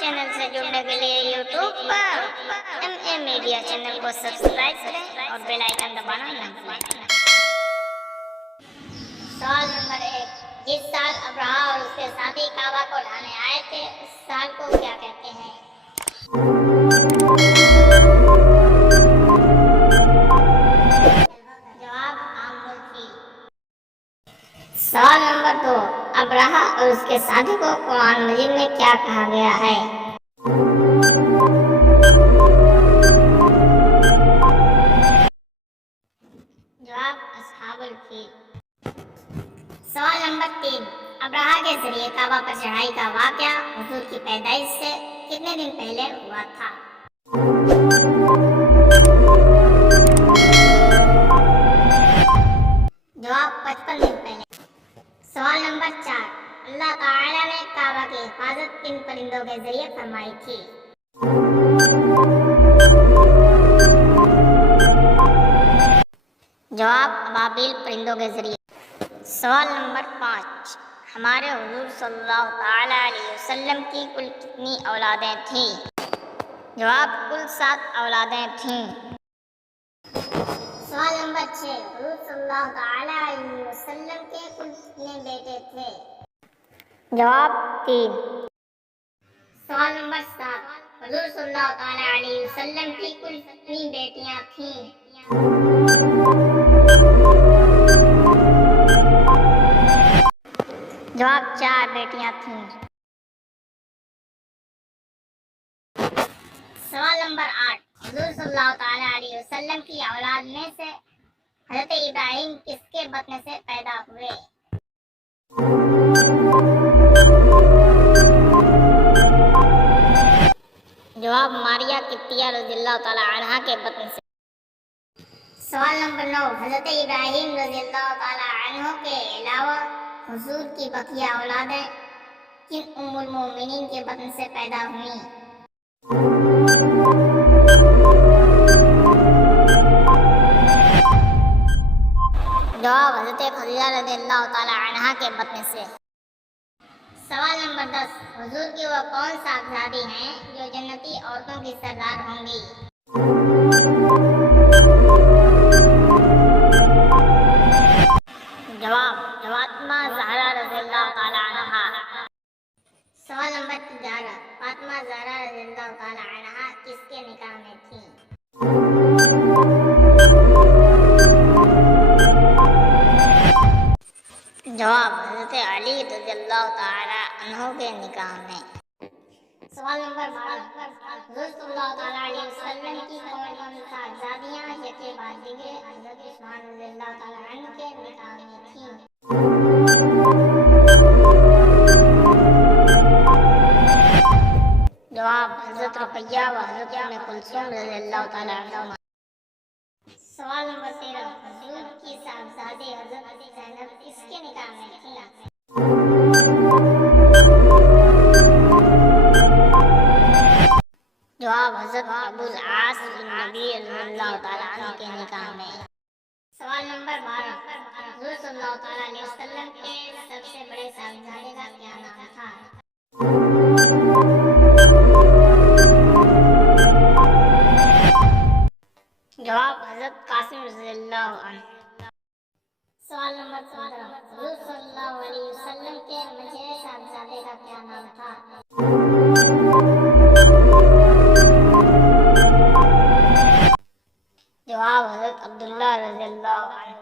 Channel से जुड़ने के लिए यूट्यूब पर MA मीडिया चैनल को सब्सक्राइब करें और बेल आइकन दबाना ना भूलें। सवाल नंबर 1, जिस साल अब्राहा और उसके साथी काबा को ढाने आए थे उस साल को क्या कहते हैं? जवाब आम मुल्की। सवाल नंबर 2, अब्राहा और उसके साथी को कुरान मजीद में क्या कहा गया है? जवाब अस्हाबुल फील। सवाल नंबर 3, अब्राहा के जरिए काबा पर चढ़ाई का वाकया हुजूर की पैदाइश से कितने दिन पहले हुआ था? जवाब 55 दिन पहले। सवाल नंबर 4, अल्लाह ताला ने काबा की हिफाजत किन परिंदों के जरिए फरमाई थी? जवाब अबाबिल परिंदों के जरिए। सवाल नंबर 5, हमारे हुजूर सल्लल्लाहु ताला अलैहि वसल्लम की कुल कितनी औलादें थीं? जवाब कुल 7 औलादें थीं। सवाल नंबर 6, हुजूर सल्लल्लाहु ताला अलैहि वसल्लम के कुल कितने बेटे थे? जवाब 3। सवाल नंबर 7, हुजूर सल्लल्लाहु ताला अलैहि वसल्लम की कुल कितनी बेटियां थीं? जवाब 4 बेटियां थीं। सवाल नंबर 8, हुजूर सल्लल्लाहु ताला अलैहि वसल्लम की औलाद में से हज़रत इब्राहिम किसके बत्न से पैदा हुए? जवाब मारिया किप्तिया रज़ियल्लाहु ताला अन्हा के बत्न से। सवाल नंबर 9, हज़रत इब्राहिम रज़ियल्लाहु ताला अन्हु के अलावा हुजूर की बकिया औलादें किन उम्मुल मोमिनीन के बत्न से पैदा हुई? जवाब हज़रत खदीजा रज़ियल्लाहु ताला अन्हा के बत्न से। सवाल नंबर 10, हुजूर की वह कौन साहबजादी हैं जो जन्नती औरतों की सरदार होंगी? जवाब फातिमा ज़हरा रज़ियल्लाहु ताला अन्हा। सवाल नंबर 11, फातिमा ज़हरा रज़ियल्लाहु ताला अन्हा किसके निकाह में थी? जवाब हज़रत अली रज़ियल्लाहु ताला अन्हु के निकाह में। सवाल नंबर 12, हुजूर सल्लल्लाहु ताला अलैहि वसल्लम की कौन-कौन साहबजादियां यके बाद दिगरे हज़रत उस्मान रज़ियल्लाहु ताला अन्हु के निकाह में थीं? जवाब हज़रत रुक़य्या व हज़रत उम्मे कुलसूम रज़ियल्लाहु ताला अन्हुमा। सवाल नंबर 13, हुजूर की साहबजादी हज़रत ज़ैनब किसके निकाह में थी? जवाब हज़रत अबुल आस बिन नबी रज़ियल्लाहु ताला अन्हु के निकाह में। सवाल नंबर 12, हुजूर सल्लल्लाहु ताला अलैहि वसल्लम के सबसे बड़े साहबजादे का क्या नाम था? जवाब हज़रत कासिम रज़ियल्लाहु अन्हु। सवाल नंबर 15, हुजूर सल्लल्लाहु अलैहि वसल्लम के मझले साहबजादे का क्या नाम था? जवाब हज़रत अब्दुल्लाह रज़ियल्लाहु अन्हु।